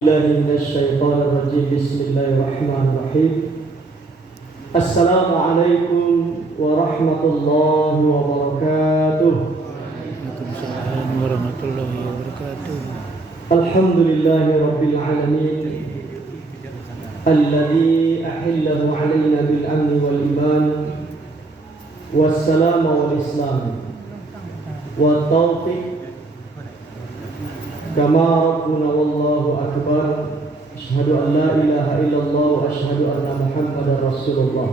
الله من الشيطان الرجيم. بسم الله الرحمن الرحيم. السلام عليكم ورحمة الله وبركاته. Waalaikumsalam warahmatullahi wabarakatuh. الحمد لله رب العالمين الذي أحله علينا بالأمن والإيمان والسلام والإسلام والتوفيق كما ربنا والله أكبر. أشهد أن لا إله إلا الله وأشهد أن محمدا رسول الله.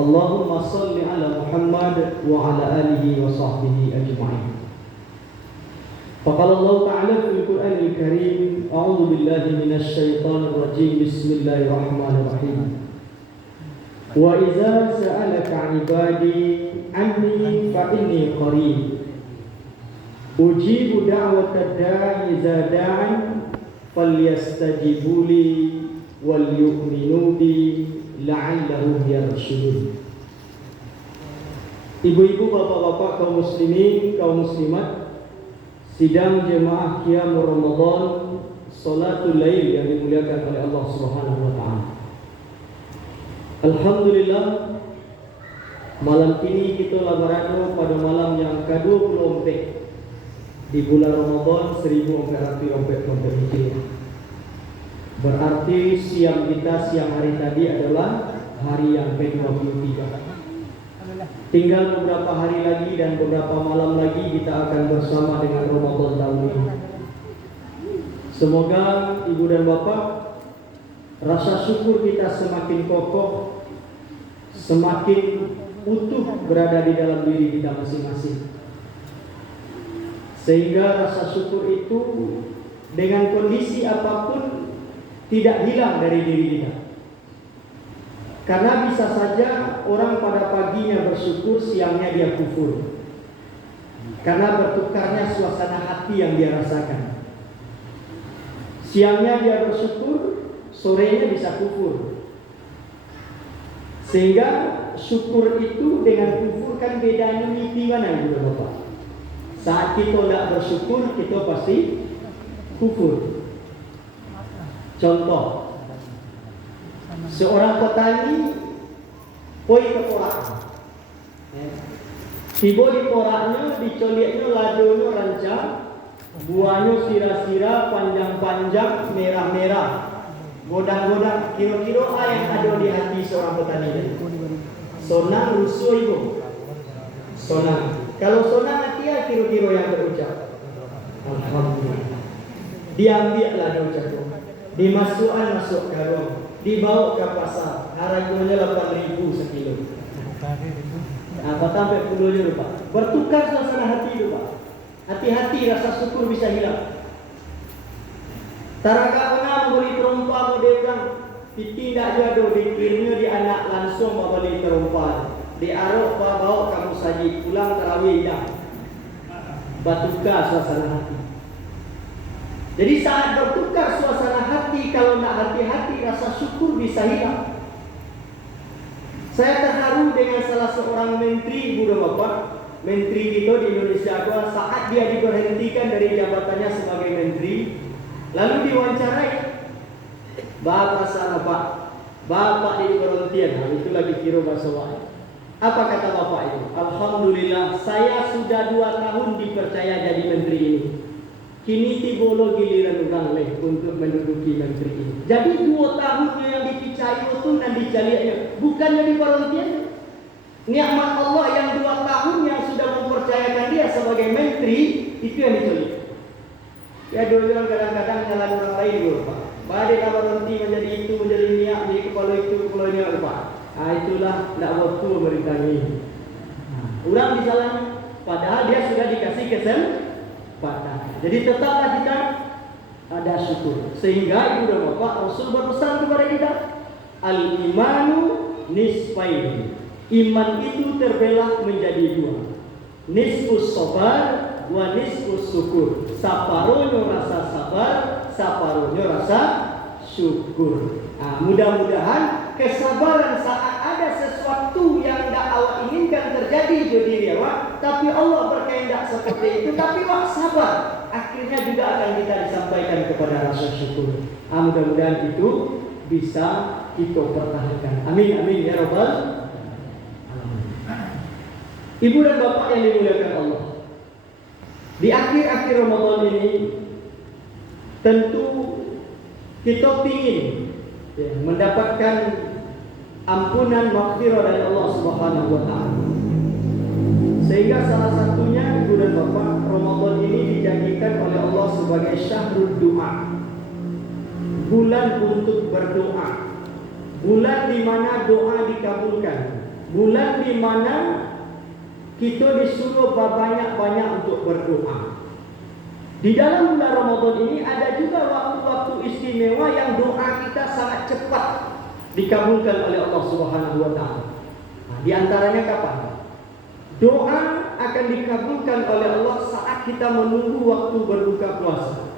اللهم صل على محمد وعلى آله وصحبه أجمعين. فقال الله تعالى في القرآن الكريم: أعوذ بالله من الشيطان الرجيم. بسم الله الرحمن الرحيم. وإذا سألك عبادي عني فإني قريب أجيب دعوة الداعي إذا دعان فليستجيبوا لي وليؤمنوا بي لعلهم يرشدون. Ibu-ibu, bapak-bapak, kaum muslimin, kaum muslimat, sidang jemaah Qiyam Ramadan, salatul lail yang dimuliakan oleh Allah Subhanahu wa taala. Alhamdulillah, malam ini kita berada pada malam yang ke-24 di bulan Ramadan 1444 Hijriah. Berarti siang kita siang hari tadi adalah hari yang ke-23. Tinggal beberapa hari lagi dan beberapa malam lagi kita akan bersama dengan Ramadan tahun ini. Semoga ibu dan bapak, rasa syukur kita semakin kokoh, semakin utuh berada di dalam diri kita masing-masing, sehingga rasa syukur itu dengan kondisi apapun tidak hilang dari diri kita. Karena bisa saja orang pada paginya bersyukur, siangnya dia kufur, karena bertukarnya suasana hati yang dia rasakan. Siangnya dia bersyukur, sorenya bisa kufur. Sehingga syukur itu dengan kufur kan bedanya di mana, ibu dan bapak? Saat kita tidak bersyukur, kita pasti kufur. Contoh, seorang petani pergi ke porak, tiba di poraknya, dicoliknya ladonya rancang, buahnya sira-sira, panjang-panjang, merah-merah, godang-godang. Kira-kira apa yang ada di hati seorang petani ini? Sonang, rusuh ibu. Sonang. Kalau sonang hati ya, kira-kira yang berucap Alhamdulillah. Diambillah doa itu, dimasukkan masuk karung, dibawa ke pasar, harganya 8.000 sekilo. Apa sampai puluhnya lupa. Bertukar suasana hati lupa. Hati-hati, rasa syukur bisa hilang. Taraka ona membeli terumpa dia bilang, tidak jatuh dikirnya di anak langsung membeli terumpa. Di arok bawa kamu saji pulang tarawih dah. Bertukar suasana hati. Jadi saat bertukar suasana hati, kalau nak hati-hati, rasa syukur bisa hilang. Saya terharu dengan salah seorang menteri, ibu dan bapak, menteri kita di Indonesia, saat dia diberhentikan dari jabatannya sebagai menteri, lalu diwawancarai, bapak sana pak, bapak diberhentikan. Nah, itu lagi kira bahasa wahai. Apa kata bapak itu? Alhamdulillah, saya sudah 2 tahun dipercaya jadi menteri ini. Kini tiba giliran orang leh untuk menduduki menteri ini. Jadi 2 tahunnya yang dipercaya itu dan dicaliannya, bukannya diberhentikan. Nikmat Allah yang 2 tahun yang sudah mempercayakan dia sebagai menteri, itu yang diculik. Ya dulu orang kadang-kadang jalan orang lain dulu pak. Badai kalau berhenti menjadi itu, menjadi niat, menjadi kepala itu, kepala ini pak. Nah itulah tidak waktu beritanya ini. Orang disalahnya, padahal dia sudah dikasih kesempatan. Jadi tetaplah kita ada syukur. Sehingga ibu dan bapak, Rasul berpesan kepada kita, al-imanu nisfaini. Iman itu terbelah menjadi 2. Nisfus sabar wa nisfus syukur. Saparuhnya rasa sabar, saparuhnya rasa syukur. Nah, mudah-mudahan kesabaran saat ada sesuatu yang tidak awak inginkan terjadi di diri awak, tapi Allah berkehendak seperti itu, tapi awak sabar, akhirnya juga akan kita disampaikan kepada rasa syukur. Mudah-mudahan itu bisa kita pertahankan. Amin, amin ya Rabbal alamin. Ibu dan bapak yang dimuliakan Allah, di akhir-akhir Ramadan ini tentu kita ingin mendapatkan ampunan maghfirah dari Allah Subhanahu wa taala. Sehingga salah satunya ibu dan bapak, Ramadan ini dijanjikan oleh Allah sebagai syahrul doa, bulan untuk berdoa, bulan di mana doa dikabulkan, bulan di mana kita disuruh banyak-banyak untuk berdoa. Di dalam bulan Ramadan ini ada juga waktu-waktu istimewa yang doa kita sangat cepat dikabulkan oleh Allah Subhanahu wa taala. Di antaranya kapan? Doa akan dikabulkan oleh Allah saat kita menunggu waktu berbuka puasa.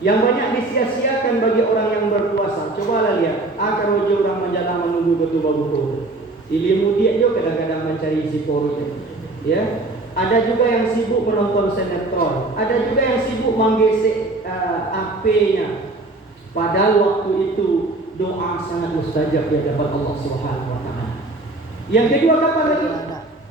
Yang banyak disia-siakan bagi orang yang berpuasa. Cobalah lihat, kalau orang menjalan menunggu betul buka. Ilmu dia juga kadang-kadang mencari isi perutnya. Ya. Ada juga yang sibuk menonton sinetron, ada juga yang sibuk menggesek HP-nya. Padahal waktu itu doa sangat mustajab di hadapan Allah Subhanahu wa taala. Yang kedua kapan lagi?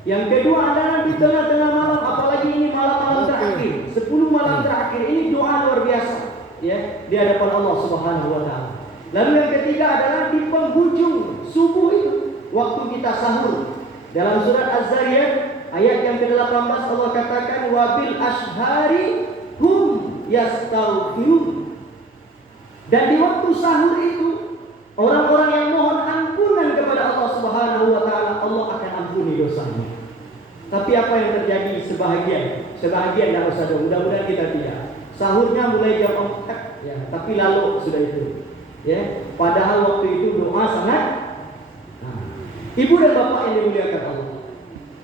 Yang kedua adalah di tengah-tengah malam, apalagi ini malam-malam terakhir, 10 malam terakhir ini doa luar biasa ya di hadapan Allah Subhanahu wa taala. Lalu yang ketiga adalah di penghujung subuh itu, waktu kita sahur. Dalam surat Az-Zariyat ayat yang ke-18 Allah katakan wabil ashari hum yastaghfirun. Dan di waktu sahur itu orang-orang yang mohon ampunan kepada Allah Subhanahu wa taala, Allah akan ampuni dosanya. Tapi apa yang terjadi sebahagian tidak usah dong. Mudah-mudahan kita tidak. Sahurnya mulai jam 4 ya, tapi lalu sudah itu. Ya, padahal waktu itu doa sangat. Ibu dan bapak yang dimuliakan Allah.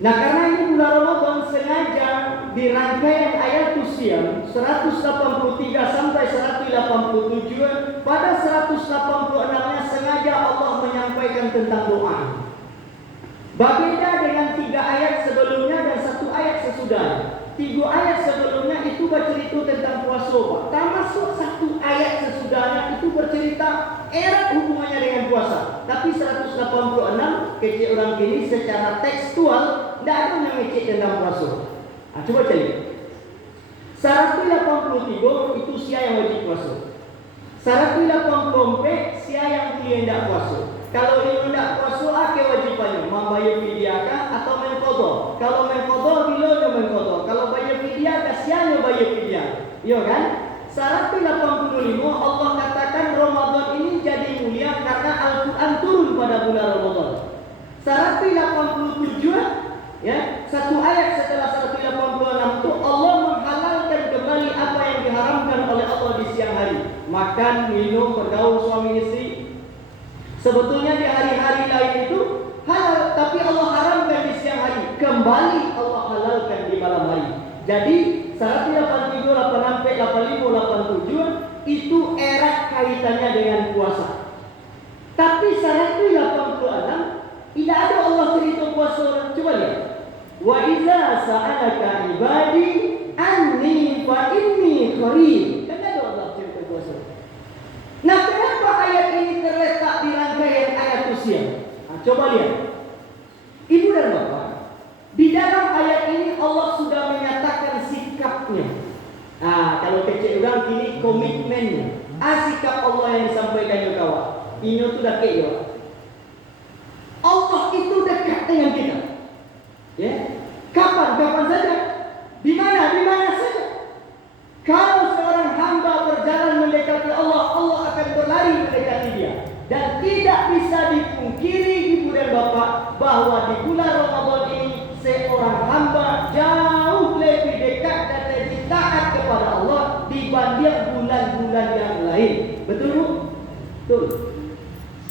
Nah, karena ini bulan Ramadan sengaja di rangkaian ayat Siam 183 sampai 187, pada 186-nya sengaja Allah menyampaikan tentang doa. Berbeda dengan 3 ayat sebelumnya dan 1 ayat sesudahnya. 3 ayat sebelumnya itu bercerita tentang puasa, termasuk 1 ayat sesudahnya itu bercerita erat hubungannya dengan puasa. Tapi 186 kecil orang kini secara tekstual tidak ada yang ngecek tentang puasa. Coba cari. 183 itu sia yang wajib puasa. 184 sia yang tidak puasa. Kalau dia tidak puasa, apa wajibannya? Membayar fidyah atau mengqadha? Kalau mengqadha, bila dia mengqadha? Kalau bayar fidyah, siapa bayar fidyah? Iya kan? 185 Allah katakan Ramadan ini jadi mulia karena Al-Quran turun pada bulan Ramadan. 187 ya, 1 ayat setelah 186 itu Allah menghalalkan kembali apa yang diharamkan oleh Allah di siang hari. Makan, minum, bergaul suami istri. Sebetulnya di hari-hari lain itu halal, tapi Allah haramkan di siang hari. Kembali Allah halalkan di malam hari. Jadi 183, 86, 85, 87 itu erat kaitannya dengan puasa. Tapi 186 tidak ada Allah cerita puasa. Coba lihat. Wa idza sa'alaka ibadi anni fa inni qarib. Kan ada Allah cerita puasa. Nah, kenapa ayat ini terletak di rangkaian ayat usia? Coba lihat. Ibu dan bapak, di dalam ayat ini Allah sudah menyatakan sikapnya. Kalau kecil orang kini komitmennya. Sikap Allah yang disampaikan ke kawan. Ini tu dah kek jawab. Allah itu dekat dengan kita. Ya. Kapan saja. Di mana saja. Kalau seorang hamba berjalan mendekati Allah, Allah akan berlari mendekati dia. Dan tidak bisa dipungkiri ibu dan bapak bahwa di bulan Ramadan ini seorang hamba jauh lebih dekat dan lebih taat kepada Allah dibanding bulan-bulan yang lain. Betul Bu? Betul.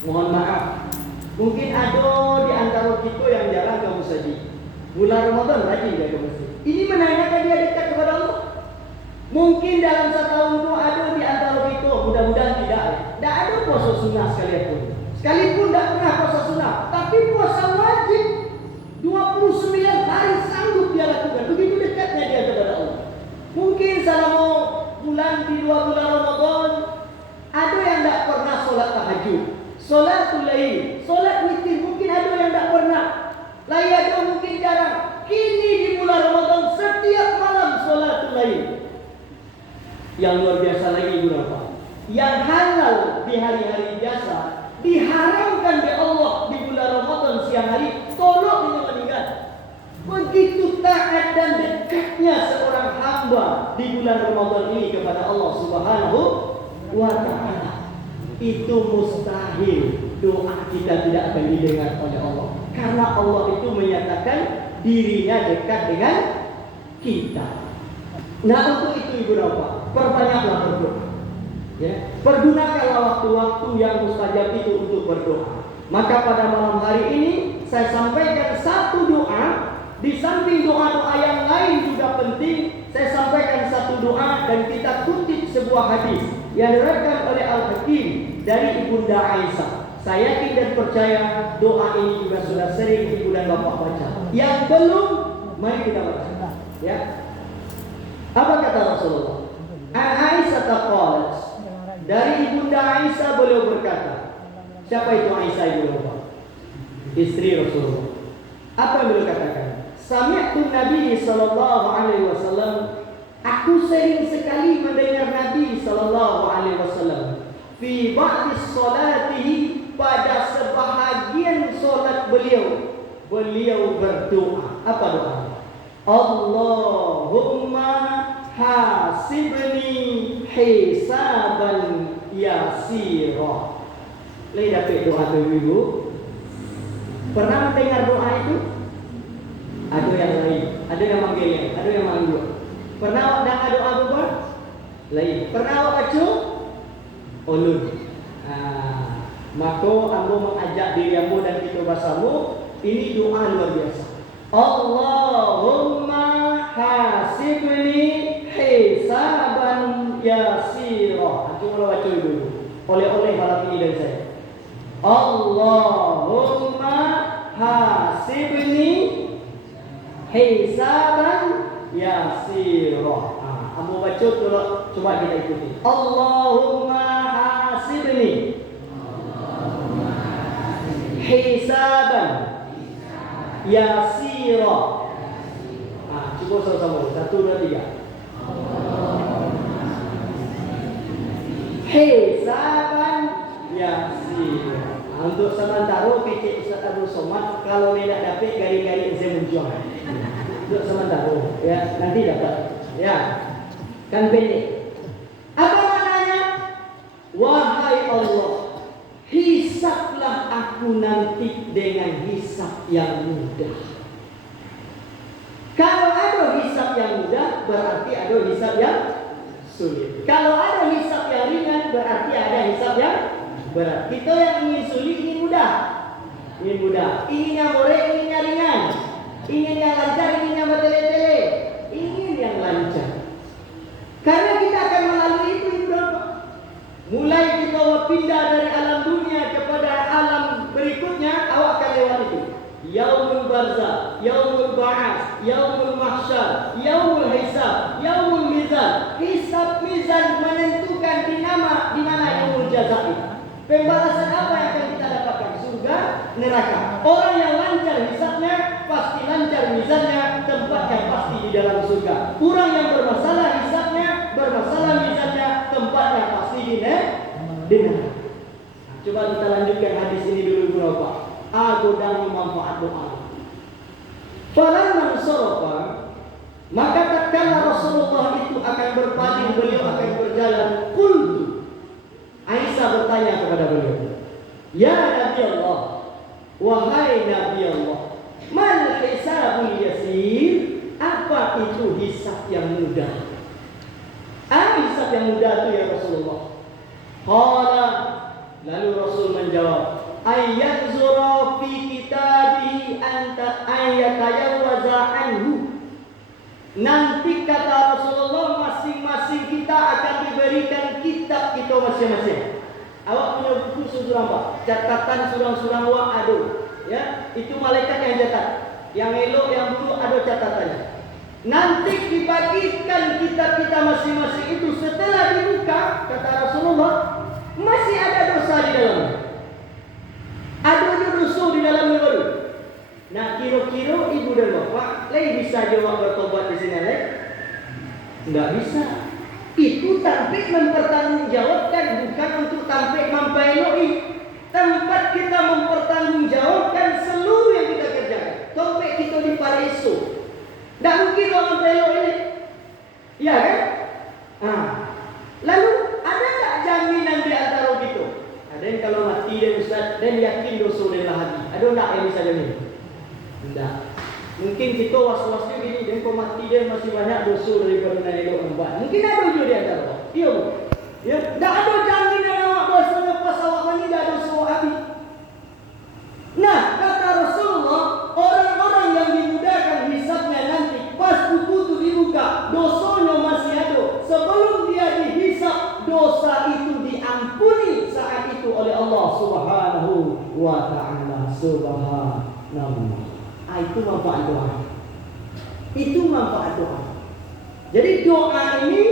Mohon maaf, mungkin ada di antara kita yang jarang ke masjid. Bulan Ramadan rajin dia ke masjid. Ini menandakan dia dekat kepada Allah. Mungkin dalam setahun itu ada di antara kita, mudah-mudahan tidak ada puasa sunnah sekalipun. Sekalipun tidak pernah puasa sunnah, tapi puasa wajib 29 hari sanggup dia lakukan. Begitu dekatnya dia kepada Allah. Mungkin selama bulan di 2 bulan Ramadan ada yang tidak pernah solat tahajud, solatul lail, solat witir. Mungkin ada yang tidak pernah. Lain ada mungkin jarang. Kini di bulan Ramadan setiap malam solatul lail. Yang luar biasa lagi berapa? Yang halal di hari-hari biasa diharamkan oleh Allah di bulan Ramadan siang hari, tolong meninggal. Begitu taat dan dekatnya seorang hamba di bulan Ramadan ini kepada Allah Subhanahu wa ta'ala. Itu mustahil doa kita tidak akan didengar oleh Allah, karena Allah itu menyatakan dirinya dekat dengan kita. Nah, untuk itu ibu bapak, perbanyaklah berdoa. Ya, pergunakanlah waktu-waktu yang mustajab itu untuk berdoa. Maka pada malam hari ini saya sampaikan satu doa. Di samping doa-doa yang lain juga penting, saya sampaikan satu doa dan kita kutip sebuah hadis yang diriwayatkan oleh Al-Hakim dari Ibunda Aisyah. Saya yakin dan percaya doa ini juga sudah sering ibu dan bapak baca. Yang belum, mari kita baca. Ya. Apa kata Rasulullah? Aisyah taqalat. Dari Ibunda Aisyah beliau berkata. Siapa itu Aisyah ibu bapak? Istri Rasulullah. Apa yang beliau katakan? Sami'tu Nabi sallallahu alaihi wasallam. Aku sering sekali mendengar Nabi sallallahu alaihi wasallam fi ba'di salatihi, pada sebahagian solat beliau berdoa. Apa doa? Allahumma hasibni hisaban yasira. Lihat dapat doa tu ibu. Pernah dengar doa itu? Ada yang lain, ada yang manggil, ada yang manggil. Pernah awak dengar doa apa? Lain. Pernah awak baca? Ulun. Maka ambo mengajak diri ambo dan kita bahasamu, ini doa luar biasa. Allahumma hasibni hisaban yasira. Coba baca dulu. Oleh-oleh malam ini dari saya. Allahumma hasibni hisaban yasira. Ambo baca coba kita ikuti. Allahumma hasibni hisaban yasira. Cuba sama-sama. 1, 2, 3. Hisaban yasira. Untuk sementara kecil Ustaz Abdul Somad, kalau tidak dapat gari-gari saya menjual. Untuk sementara, ya nanti dapat. Ya, kan pendek. Apa maknanya? Wahai Allah, hisablah aku nanti dengan hisab yang mudah. Kalau ada hisab yang mudah, berarti ada hisab yang sulit. Kalau ada hisab yang ringan, berarti ada hisab yang berat. Kita yang ingin sulit, ingin mudah. Ingin mudah. Ingin yang boleh, ingin yang ringan. Ingin yang lancar, ingin yang bertele-tele. Ingin yang lancar. Karena kita akan melalui itu berapa? Mulai kita pindah dari alam dunia kepada alam berikutnya, awak akan lewat itu. Yaumul barzah, yaumul ba'ats, yaumul mahsyar, yaumul hisab, yaumul mizan. Hisab mizan menentukan di mana yaumul jazaa itu. Pembalasan apa yang akan kita dapatkan? Surga, neraka. Orang yang lancar hisabnya pasti lancar mizannya, tempatnya pasti di dalam surga. Orang yang bermasalah hisabnya, bermasalah mizannya, tempatnya pasti di neraka. Coba kita lanjutkan hadis ini dulu berapa? Agodangi manfaat doa. Falamma sarafa, maka tatkala Rasulullah itu akan berpaling, beliau akan berjalan. Qultu, Aisyah bertanya kepada beliau, ya Nabi Allah, wahai Nabi Allah, mal hisabul yasir, apa itu hisab yang mudah? Hisab yang mudah itu ya Rasulullah. Qala, lalu Rasul menjawab, ayyanzura fi kitabihi anta ayatayawwaza anhu. Nanti kata Rasulullah, masing-masing kita akan diberikan kitab kita masing-masing. Awak punya buku surang pak, catatan surang-surang awak ada, ya, itu malaikat yang catat. Yang elok, yang buruk ada catatannya. Nanti dibagikan kitab kita masing-masing itu setelah dibuka, kata Rasulullah, masih ada dosa di dalamnya. Ada dosa di dalamnya baru. Nah, kira-kira ibu dan bapak, bisa jawab bertobat di sini, enggak bisa. Itu tampik mempertanggungjawabkan, bukan untuk tampik mempereloi. Tempat kita mempertanggungjawabkan seluruh yang kita kerjakan. Tampik kita di pareso. Tidak mungkin orang mempereloi ini. Iya kan? Lalu ada tak jaminan di antara kita? Ada yang kalau mati dia Ustaz, dan yakin dosa dia lagi. Ada tak yang bisa jamin? Tidak. Mungkin kita was-wasnya gini, dan kalau mati dia masih banyak dosa daripada nak elok nampak. Mungkin ada juga di antara. Iya bu. Ya, tak ada jaminan awak dosanya pas awak mandi dah dosa habis. Nah, kata Rasulullah, orang-orang yang dimudahkan hisabnya nanti pas buku itu dibuka, dosanya masih ada. Sebelum dia dihisab, dosa itu diampuni saat itu oleh Allah Subhanahu wa taala. Subhanallah. Itu manfaat doa. Itu manfaat doa. Jadi doa ini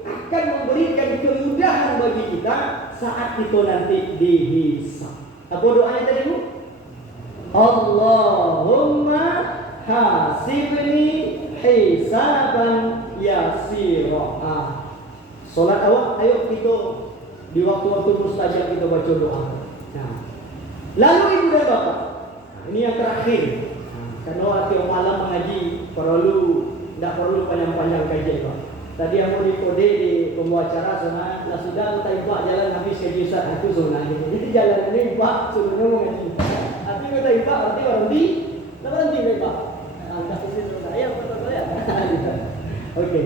akan memberikan kemudahan bagi kita saat kita nanti dihisab. Apa doanya tadi bu? Allahumma hasibni hisaban yasira. Solat awak, ayo kita di waktu-waktu mustajab kita baca doa. Nah, lalu ibu dan bapak, ini yang terakhir. Karena waktu malam mengaji tidak perlu panjang-panjang kajian pak. Tadi aku di kode di pembicara sana, lah sudah kita imbak jalan habis kaji Ustaz, aku zona ini. Jadi jalan ini imbak suruh mengaji. Tapi kita imbak berarti berhenti, tak berhenti imbak. Angkat sisi saya, betul ya. Oke.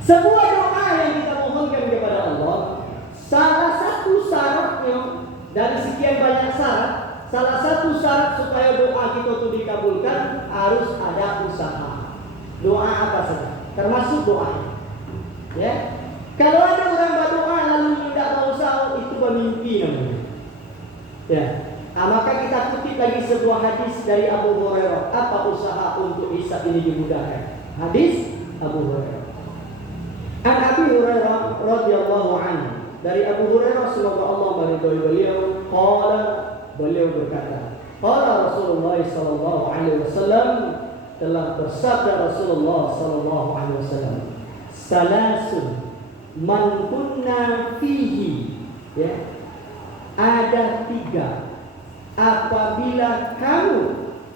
Sebuah doa yang kita mohonkan kepada Allah, salah satu syaratnya dari sekian banyak syarat. Salah satu syarat supaya doa kita itu dikabulkan harus ada usaha. Doa apa saja? Termasuk doa. Ya. Kalau ada orang berdoa lalu tidak mau usaha, itu bermimpi namanya. Ya. Maka kita kutip lagi sebuah hadis dari Abu Hurairah. Apa usaha untuk hisab ini dimudahkan? Hadis Abu Hurairah. An Abi Hurairah radhiyallahu anhu. Dari Abu Hurairah semoga Allah meridhai beliau, beliau berkata, qala Rasulullah sallallahu alaihi wasallam, telah bersabda Rasulullah sallallahu alaihi wasallam, salasun man kunna fihi, ya, ada 3 apabila kamu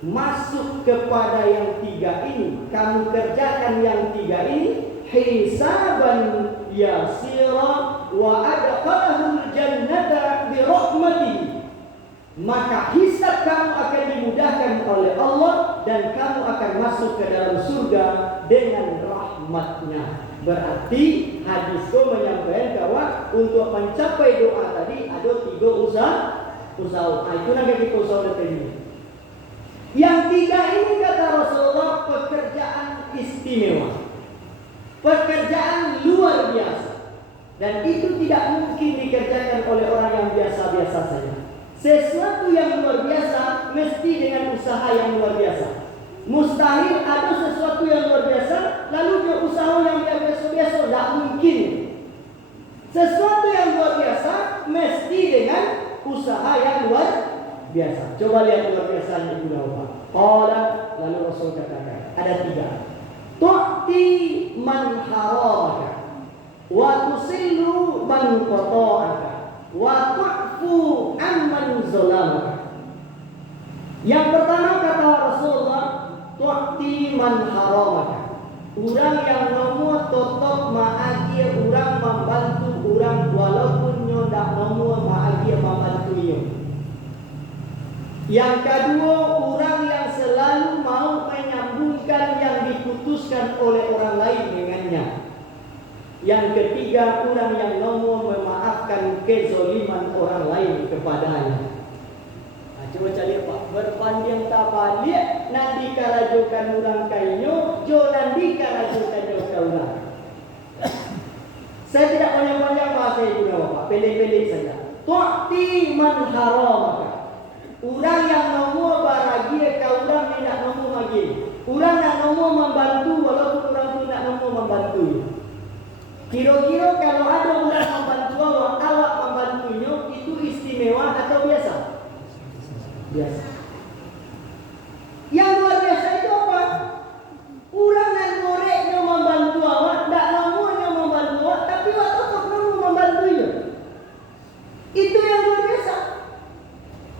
masuk kepada yang 3 ini, kamu kerjakan yang 3 ini, hisaban yasira wa adkhalahul jannata bi rahmatihi, maka hisab kamu akan dimudahkan oleh Allah dan kamu akan masuk ke dalam surga dengan rahmatnya. Berarti hadis itu menyampaikan bahwa untuk mencapai doa tadi ada 3 usaha. Itu nanti kita usaha ini. Yang 3 ini kata Rasulullah pekerjaan istimewa, pekerjaan luar biasa, dan itu tidak mungkin dikerjakan oleh orang yang biasa-biasa saja. Sesuatu yang luar biasa mesti dengan usaha yang luar biasa. Mustahil ada sesuatu yang luar biasa lalu dia usaha yang biasa-biasa, tidak mungkin. Sesuatu yang luar biasa mesti dengan usaha yang luar biasa. Coba lihat luar biasanya Ibu Bapak. Qala, lalu Rasul katakan ada 3. Tu'ti man haramaka wa tusillu man qata'aka wa tu'fu amman zalamaka. Yang pertama kata Rasulullah, tu'ti man haramaka. Orang yang nomor tetap maagia orang membantu orang walaupun nyodak nomor maagia membantu dia. Yang kedua, orang yang selalu mau menyambungkan yang diputuskan oleh orang lain dengannya. Yang ketiga, orang yang nomor memaafkan kezoliman orang lain kepadanya. Coba cari Pak, berpandang tak balik nanti karajokan orang kainyo, jo nanti karajokan joka orang. Saya tidak panjang-panjang bahasa ibu dan bapak, pendek-pendek saja. Tu'ti man haramaka. Orang yang nombor bahagia, kau orang yang nak nombor lagi. Orang nak nombor membantu walaupun orang tu nak nombor membantu. Kira-kira kalau ada orang membantu awak membantunya, itu istimewa atau biasa? Biasa. Yang luar biasa itu apa? Orang yang koreknya membantu awak, tak nomornya membantu awak, tapi awak tetap nombor membantunya. Itu yang luar biasa.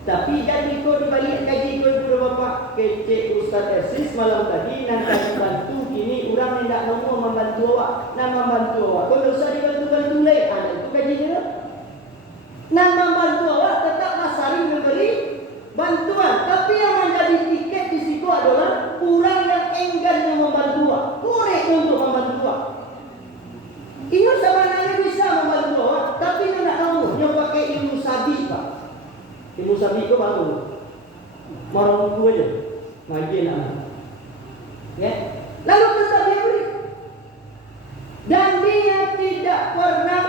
Tapi jadi kau dibalik kaji kau dulu bapak kecek Ustaz Ersis malam tadi nanti bantu ini orang yang tak nombor membantu awak, nak membantu awak. Kau tak usah dibantu-bantu lain. Itu kajinya. Nak membantu awak tetap masari memberi bantuan. Tapi yang menjadi tiket di situ adalah orang yang enggan yang membantu awak. Korek untuk membantu awak. Ini sebenarnya bisa membantu awak, tapi dia nak nombor. Dia pakai ilmu sabi pak. Ilmu sabi itu baru. Marah buku aja. Ngaji nak. Ya. Lalu tetap dia beri. Dan dia tidak pernah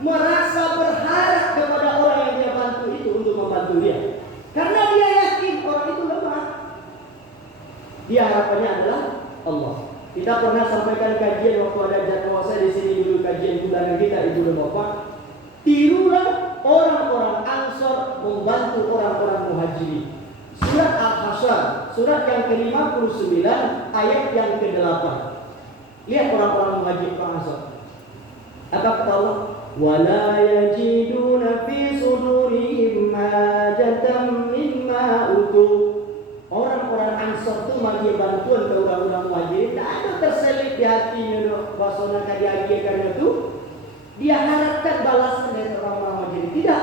merasa berharap kepada orang yang dia bantu itu untuk membantu dia. Karena dia yakin orang itu lemah. Dia harapannya adalah Allah. Kita pernah sampaikan kajian waktu ada jadwal saya di sini dulu kajian bulanan kita ibu dan bapak. Tirulah orang-orang Ansor membantu orang-orang Muhajirin. Surat Al-Hasyr, surat yang ke-59 ayat yang ke-8. Lihat orang-orang Muhajirin Ansor. Apa kata Allah? Wala yajiduna fi sudurihim hajatan mimma utu. Orang-orang Ansor itu bagi bantuan ke orang-orang Muhajirin. Tak ada terselip di hatinya bahasa nak diagi karena itu dia harapkan balasan dari orang-orang Muhajirin. Tidak.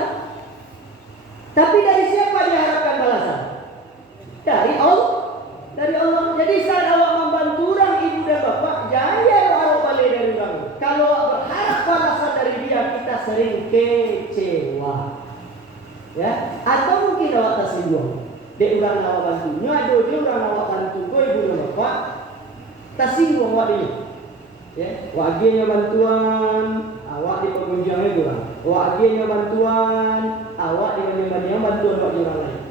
Tapi dari siapa dia harapkan balasan? Dari Allah. Dari Allah. Jadi saat awak membantu orang ibu dan bapak, jangan awak balik dari orang. Kalau awak berharap balasan dari dia, kita sering kecewa. Ya, atau mungkin awak tersinggung. Dek orang awak bantu, ada dia orang awak bantu, kau ibu dan bapak tersinggung awak dia. Ya, waginya bantuan, awak di pengunjungnya kurang. Waginya bantuan, awak di mana-mana bantuan bagi orang lain.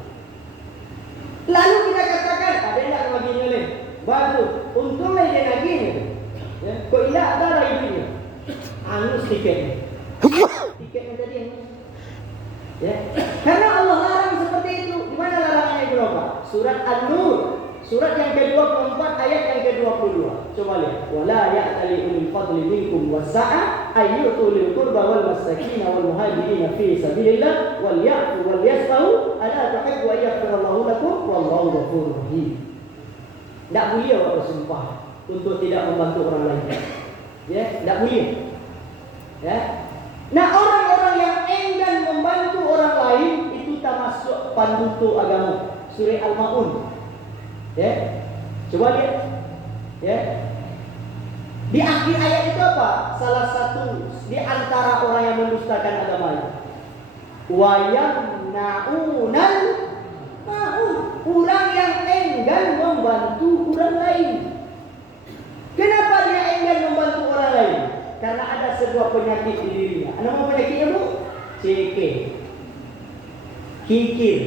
Lalu kita katakan, ada yang baginya lain. Bantu, untunglah dia lagi ni. Ya, kau tidak ada lagi. Angus tiketnya. Tiketnya tadi angus. Ya, karena Allah larang seperti itu. Di mana larangannya berapa? Surat An-Nur, surat yang ke-24 ayat yang ke-22. Coba lihat. Wala ya'tali ulil fadli minkum was-sa'a ayyutu lil qurba wal masakin wal muhajirin fi sabilillah wal ya'fu wal yasfahu ala tuhibbu an yaghfirallahu lakum wallahu ghafurur rahim. Tak boleh awak bersumpah untuk tidak membantu orang lain. Ya, tak boleh. Ya. Nah, orang-orang yang enggan membantu orang lain itu tak masuk panduto agama. Surah Al-Maun. Ya. Coba lihat. Ya. Di akhir ayat itu apa? Salah satu di antara orang yang mendustakan agamanya. Wa yamna'unal ma'un. Orang yang enggan membantu orang lain. Kenapa dia enggan membantu orang lain? Karena ada sebuah penyakit di dirinya. Nama penyakitnya bu? CK. Kikir.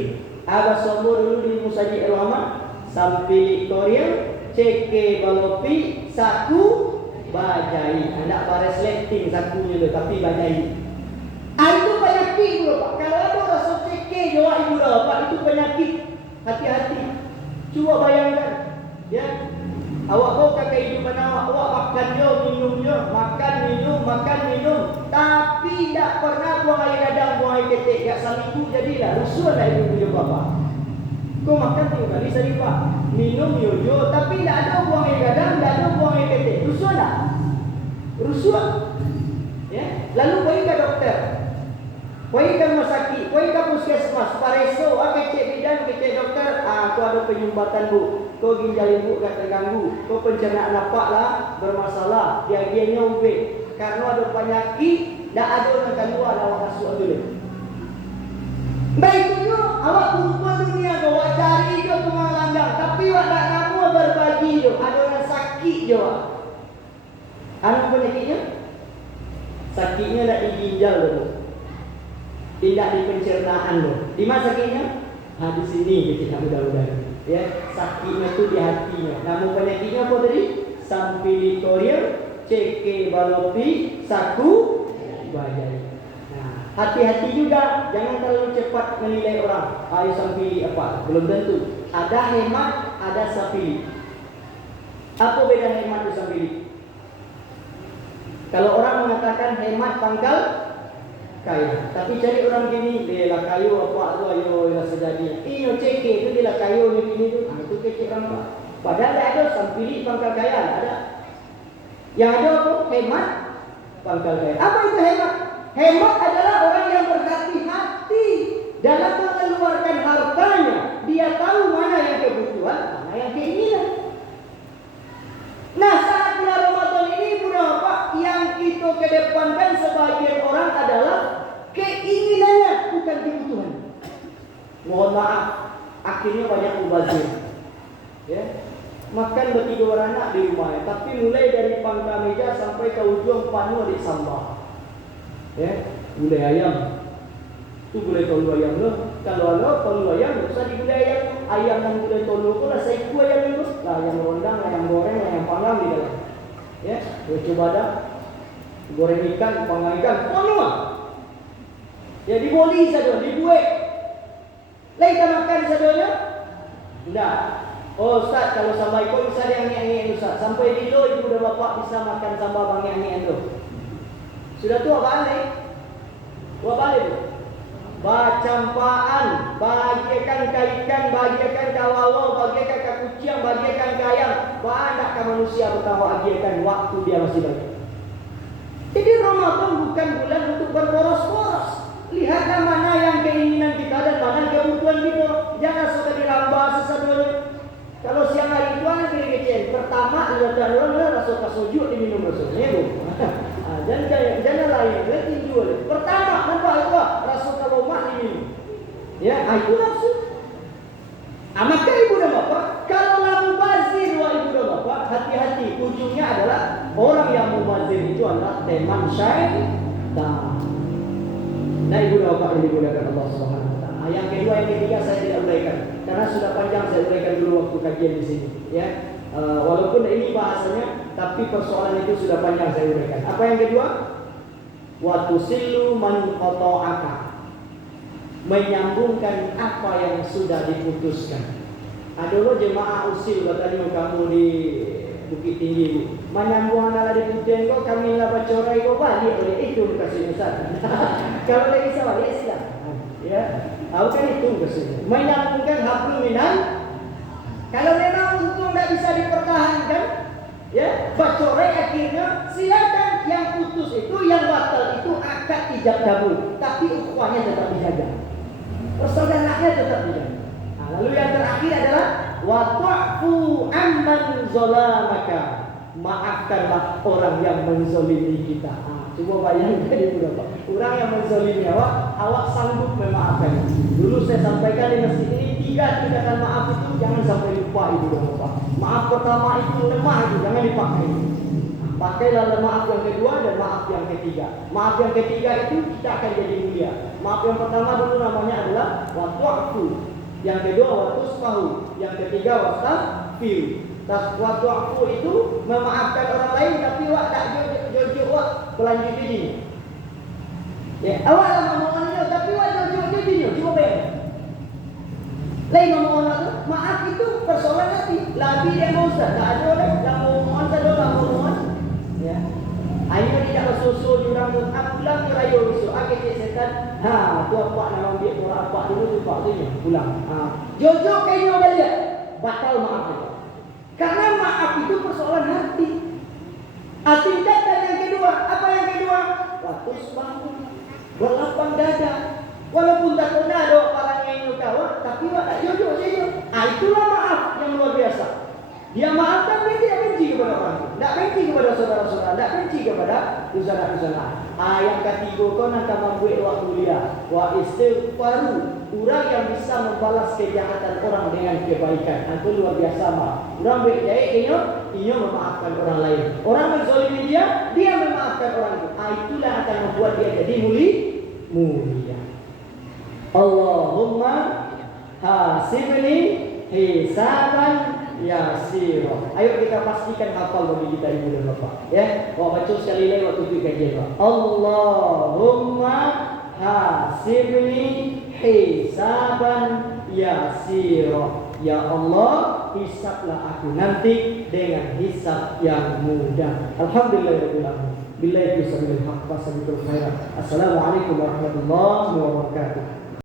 Abah sombor dulu di Musaji Rahman sampai Victoria. CK balopi saku bajai. Anak baris letting sakunya tu, tapi bajai. Itu penyakit bu. Kalau ada rasa CK jawab ibu bapak itu penyakit. Hati-hati. Cuba bayangkan. Ya. Awak bawa ke kehidupan awak makan je, minum je, makan minum, tapi tak pernah buang air gadang, buang air ketek. Kat saliku jadilah rusuh lah ibu punya bapa. Kau makan 3 kali sehari pak, minum yoyo, tapi tak ada buang air gadang, tak ada buang air ketek. Rusuh tak? Rusuh. Ya, lalu pergi ke dokter, pergi ke rumah sakit, pergi ke puskesmas, pareso, kecek bidan, kecek dokter, aku ada penyumbatan bu. Kau ginjal ibu kat terganggu, kau pencernaan napaklah bermasalah, dia umpik. Karena ada penyakit, tak ada orang keluar awak masuk dulu. Baik tu awak kumpul dunia kau, awak cari je tukang langgang, tapi awak tak kamu berbagi je, ada orang sakit je awak. Apa penyakitnya? Sakitnya tak di ginjal dulu, tidak di pencernaan dulu. Di mana sakitnya? Di sini ketika mudah-mudahan. Ya, sakitnya itu di hatinya. Namun penyakitnya apa tadi? Sampilitorium, ceke balopi, saku bajai. Nah, hati-hati juga, jangan terlalu cepat menilai orang. Ayo sampili apa? Belum tentu. Ada hemat, ada sapili. Apa beda hemat dan sapili? Kalau orang mengatakan hemat pangkal kaya, tapi cari orang gini, dia lah kayu apa tu ayo lah sejadi. Iyo ceke itu dia lah kayu ni gini tu, itu kecil orang apa. Padahal tak ada sampili pangkal kaya, ada. Yang ada apa? Hemat pangkal kaya. Apa itu hemat? Hemat adalah orang yang berhati-hati dalam mengeluarkan hartanya. Dia tahu mana yang kebutuhan, mana yang keinginan. Nah, saat bulan Ramadan ini Bapak, yang itu kedepankan sebagian orang adalah keinginannya, bukan kebutuhan. Mohon maaf, akhirnya banyak mubazir. Ya, makan bertiga anak di rumah, tapi mulai dari pangkal meja sampai ke ujung panu di sambal. Ya, gulai ayam. Itu gulai tolu ayam loh. Kalau ada tolu ayam, tak usah digulai ayam. Ayam yang gulai tolu itu lah saya kuah ayam itu. Lah ayam rondang, ayam goreng, ayam panggang di dalam. Ya, coba dah goreng ikan, panggang ikan, penuh. Ya diboli saja, dibuat. Lain kita makan saja. Tidak. Oh Ustaz, kalau sambal ikut bisa diangin-angin Ustaz. Sampai di lo ibu dan bapak bisa makan sambal angin-angin tu. Sudah tua balik. Tua balik tu. Bacampaan, bagikan ikan, bagikan kawalau, bagikan kucing, bagikan ayam. Banyak manusia bertawa bagikan waktu dia masih baik. Jadi Ramadan bukan bulan untuk berboros-boros. Lihatlah mana yang keinginan kita dan mana kebutuhan kita. Jangan suka dirambah sesadanya. Kalau siang hari itu anak kecil, pertama lihat orang rasa sujud diminum rasanya bu. Jangan lain, dia tinju. Pertama nampak itu rasa kalomah diminum. Ya, itu nafsu. Maka ibu dan bapak, kalau mubazir ibu dan bapak, hati-hati. Ujungnya adalah orang yang mubazir itu adalah teman syaitan. Nah ibu dan bapak yang dimuliakan Allah Subhanahu wa taala. Yang kedua, yang ketiga saya tidak uraikan karena sudah panjang, saya uraikan dulu waktu kajian di sini. Ya, walaupun ini bahasanya, tapi persoalan itu sudah panjang saya uraikan. Apa yang kedua? Wa tusillu man qata'aka. Menyambungkan apa yang sudah diputuskan. Dulu jemaah usil katanya kamu di Bukit Tinggi. Menyambung ala di Bukit kau kami lah bacorai kau balik oleh itu kasih Ustaz. Kalau lagi salah ya silakan. Ya, bukan itu maksudnya. Menyambungkan hablum minan. Kalau memang untung tidak bisa dipertahankan, ya, bacorai akhirnya silakan. Yang putus itu, yang batal itu akad ijab kabul, tapi ukhuwahnya tetap dijaga. Persaudaraannya tetap dijaga. Lalu yang terakhir adalah wa ta'fu amman zalamaka. Maafkanlah orang yang menzalimi kita. Coba bayangkan ibu bapak, orang yang menzalimi awak sanggup memaafkan. Dulu saya sampaikan di masjid ini 3 tindakan maaf itu jangan sampai lupa ibu bapak. Maaf pertama itu lemah itu jangan dipakai. Pakailah maaf yang kedua dan maaf yang ketiga. Maaf yang ketiga itu kita akan jadi mulia. Maaf yang pertama dulu namanya adalah wa ta'fu. Yang kedua watusfahu, yang ketiga wastaghfir. Wa ta'fu itu memaafkan orang lain tapi awak tak jujur awak berlanjut ini. Ya, awak lah memohonnya tapi awak jujur ini. Cuba bayangkan. Lain memohon itu, maaf itu persoalan hati. Lagi dia mau Ustaz, tak ada orang yang mohon saja lah mohon. Ya. Ayo tidak bersusul jurang tu, pulang ke rayu besok. Kecil setan. Tu apa nama dia orang apa dulu tu pak tu pulang. Jujur kayu balik. Batal maaf itu. Karena maaf itu persoalan hati. Tingkatan yang kedua, apa yang kedua? Watusfahu. Berlapang dada. Walaupun tak pernah ada orang yang kawan, tapi tak jujur saja. Itulah maaf yang luar biasa. Dia maafkan, dia tidak benci kepada orang itu, tidak benci kepada saudara-saudara, tidak benci kepada usaha-usaha. Yang ketiga kau nak membuat waktu mulia. Wa istighfaru, orang yang bisa membalas kejahatan orang dengan kebaikan. Itu luar biasa mah. Orang baik jahit kena ia memaafkan orang lain. Orang menzalimi dia, dia memaafkan orang itu. Itulah akan membuat dia jadi mulia. Allahumma hasibni hisaban yasira. Ayo kita pastikan hafal bagi kita ibu dan bapak. Ya, baca sekali lagi waktu itu kajian Pak. Allahumma hasibni hisaban yasira. Ya Allah, hisablah aku nanti dengan hisab yang mudah. Alhamdulillahirabbil alamin. Billahi taufiq wal hidayah. Assalamualaikum warahmatullahi wabarakatuh.